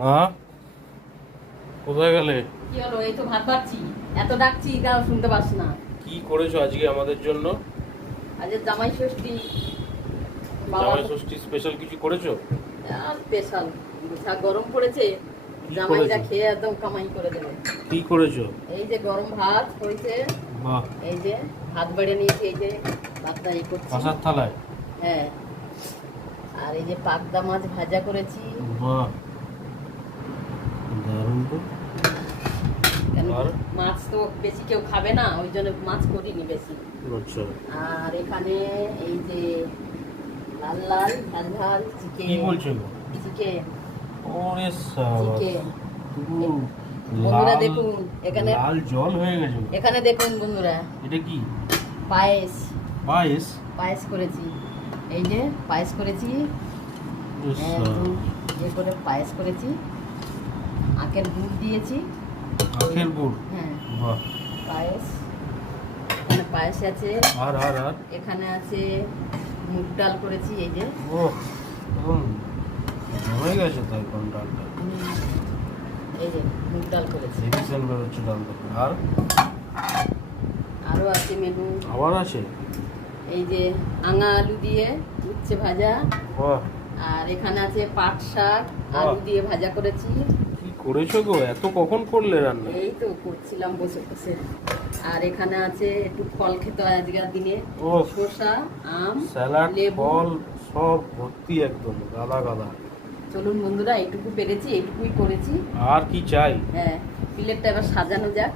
মা কোথায় গেলে? কি হলো? এই তো ভাত বাড়ছি, এত ডাকছি তাও শুনতে পাস না। কি করেছো আজকে আমাদের জন্য? আজ জামাই ষষ্ঠী। জামাই ষষ্ঠী স্পেশাল কিছু করেছো? স্পেশাল যা গরম পড়েছে, জামাইরা করেছো? খেয়ে একদম কামাই করে দেবে। কি করেছো? এই যে গরম ভাত হয়েছে, বাহ, এই যে ভাত বেড়ে নিয়েছি, এই যে ভাতটা এই করছি। কাঁসার থালায়? হ্যাঁ, আর এই যে পাবদা মাছ ভাজা করেছি। বাহ, দারুণ তো। কেন আর? মাছ তো বেশি কেউ খাবে না, ওই জন্য মাছ করিনি বেশি। আচ্ছা, আর এখানে এই যে লাল লাল ঝাল ঝাল কি চিকেন। বলছো গো? চিকেন ওরে সাবাস, চিকেন পুরো বন্ধুরা লাল দেখুন এখানে, লাল জল হয়ে গেছে। এখানে দেখুন বন্ধুরা, এটা কি? পায়েস। পায়েস? পায়েস করেছি, এই যে পায়েস করেছি, ইস, একদম ইয়ে করে পায়েস করেছি। আখের গুড় দিয়েছি। আখের গুড়? হ্যাঁ, বাহ। পায়েস, এখানে পায়েস আছে। আর আর আর এখানে আছে মুগ ডাল করেছি, এই যে। ও এখন জমে গেছে তো এখন ডালটা। এই যে মুগ ডাল করেছি। ডিভিশন বেরোচ্ছে ডাল থেকে। আর আরও আছে মেনু, আবার আছে? এই যে আঙা আলু দিয়ে উচ্ছে ভাজা। বাহ, আর এখানে আছে পাট শাক, আলু দিয়ে ভাজা করেছি। কি করেছো গো? এত কখন করলে রান্না? এই তো করছিলাম বসে বসে। আর এখানে আছে একটু ফল খেতে হয় আজকের দিনে, ও শসা, আম, স্যালাড, লেবু। ফল সব ভর্তি একদম গাদা গাদা। চলুন বন্ধুরা, এইটুকু পেরেছি, এইটুকুই করেছি। আর কি চাই? হ্যাঁ, প্লেটটা এবার সাজানো যাক।